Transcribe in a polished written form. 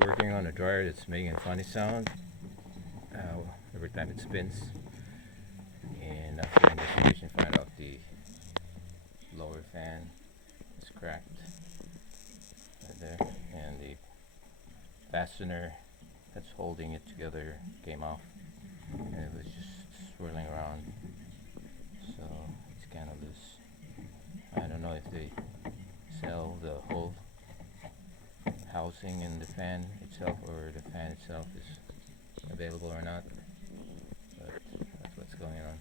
working on a dryer that's making a funny sound every time it spins. And after investigation, find out the lower fan is cracked right there, and the fastener that's holding it together came off, and it was just swirling around. So it's kind of loose. I don't know if they sell the whole housing in the fan itself, or the fan itself is available or not, but that's what's going on.